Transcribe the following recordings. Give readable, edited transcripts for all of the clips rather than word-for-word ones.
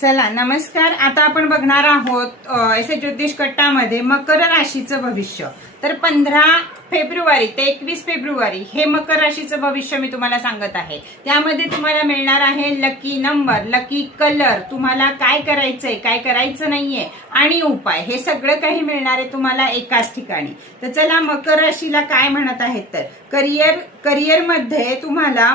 चला नमस्कार. आता आपण बघणार आहोत ऐसे ज्योतिष कट्टामध्ये मकर राशीचं भविष्य. तर 15 फेब्रुवारी ते 21 फेब्रुवारी हे मकर राशीचं भविष्य मी तुम्हाला सांगत आहे. त्यामध्ये तुम्हाला मिळणार आहे लकी नंबर, लकी कलर, तुम्हाला काय करायचंय काय करायचं नाहीये आणि उपाय, हे सगळं काही मिळणार आहे तुम्हाला एकाच ठिकाणी. तर चला मकर राशीला काय म्हणत आहेत तर करिअर मध्ये तुम्हाला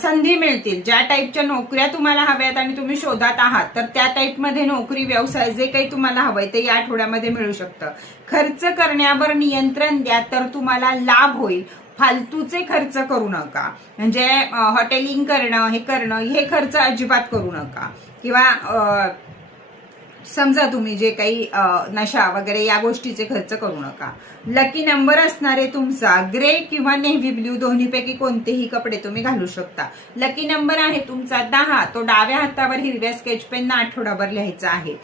संधी मिळतील. ज्या टाईपच्या नोकऱ्या तुम्हाला हव्यात आणि तुम्ही शोधात आहात तर त्या टाईपमध्ये नोकरी व्यवसाय जे काही तुम्हाला हवंय ते या आठवड्यामध्ये मिळू शकतं. खर्च करण्यावर नियंत्रण द्या तर तुम्हाला लाभ होईल. फालतूचे खर्च करू नका, म्हणजे हॉटेलिंग करणं हे खर्च अजिबात करू नका. किंवा समजा तुम्ही जे काही नशा वगैरे या गोष्टीचे खर्च करू नका. लकी नंबर असणारे तुमचा ग्रे किंवा नेव्ही ब्ल्यू दोन्हीपैकी कोणतेही कपडे तुम्ही घालू शकता. लकी नंबर आहे तुमचा 10, तो डाव्या हातावर हिरव्या स्केच पेन आठवडाभर लिहायचा आहे.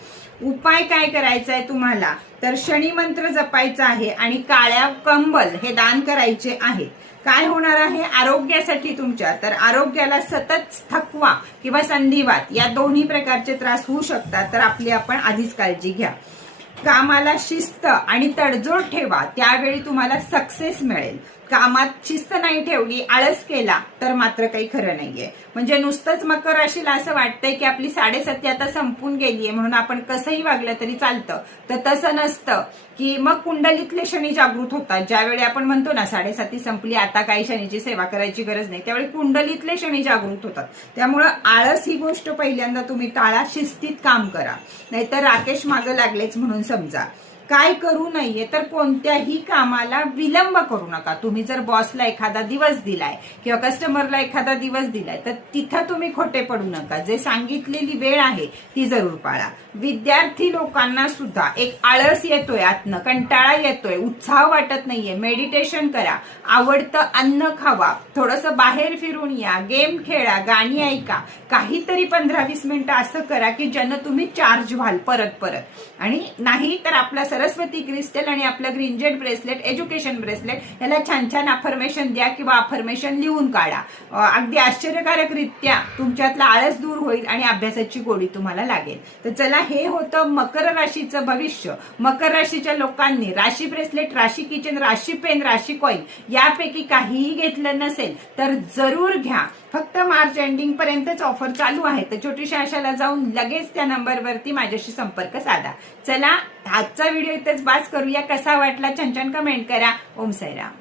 उपाय काय करायचा आहे तुम्हाला तर शनी मंत्र जपायचा आहे आणि काळ्या कंबल हे दान करायचे आहे. काय होणार आहे आरोग्यासाठी तुमच्या तर आरोग्याला सतत थकवा किंवा संधिवात या दोन्ही प्रकारचे त्रास होऊ शकतात, तर आपली आपण आधीच काळजी घ्या. कामाला शिस्त आणि तडजोड ठेवा, त्यावेळी तुम्हाला सक्सेस मिळेल. कामात शिस्त नाही ठेवली, आळस केला तर मात्र काही खरं नाहीये. म्हणजे नुसतंच मकर राशीला असं वाटतंय की आपली 7.5 आता संपून गेलीये म्हणून आपण कसंही वागलं तरी चालतं, तर तसं नसतं. की मग कुंडलीतले शनी जागृत होतात. ज्यावेळी आपण म्हणतो ना 7.5 संपली आता काही शनीची सेवा करायची गरज नाही, त्यावेळी कुंडलीतले शनी जागृत होतात. त्यामुळं आळस ही गोष्ट पहिल्यांदा तुम्ही टाळा, शिस्तीत काम करा, नाहीतर राकेश मागं लागलेच म्हणून समजा. काय करू नये तर कोणत्याही कामाला विलंब करू नका. तुम्ही जर बॉसला एखादा दिवस दिलाय किंवा कस्टमरला एखादा दिवस दिलाय तर तिथं तुम्ही खोटे पडू नका. जे सांगितलेली वेळ आहे ती जरूर पाळा. विद्यार्थी लोकांना सुद्धा एक आळस येतोय, आतनं कंटाळा येतोय, उत्साह वाटत नाहीये. मेडिटेशन करा, आवडतं अन्न खावा, थोडंसं बाहेर फिरून या, गेम खेळा, गाणी ऐका, काहीतरी 15-20 मिनिटं असं करा की ज्यानं तुम्ही चार्ज व्हाल परत. आणि नाही तर आपला सरस्वती क्रिस्टल आणि आपलं green jet bracelet, education bracelet याला छान अफर्मेशन द्या किंवा अफर्मेशन लिहून काढा. अगदी आश्चर्यकारकरित्या तुमच्यातला आळस दूर होईल आणि अभ्यासाची गोडी तुम्हाला लागेल. तर चला, हे होतं मकर राशीचं भविष्य. मकर राशीच्या लोकांनी राशी ब्रेसलेट, राशी किचन, राशी पेन, राशी कॉइन यापैकी काहीही घेतलं नसेल तर जरूर घ्या. फक्त मार्च एंडिंग पर्यंतच ऑफर चालू आहे. तर छोटीशा आशाला जाऊन लगेच त्या नंबरवरती माझ्याशी संपर्क साधा. चला, आजचा व्हिडिओ इथेच बास करूया. कसा वाटला छान कमेंट करा. ओम साईराम.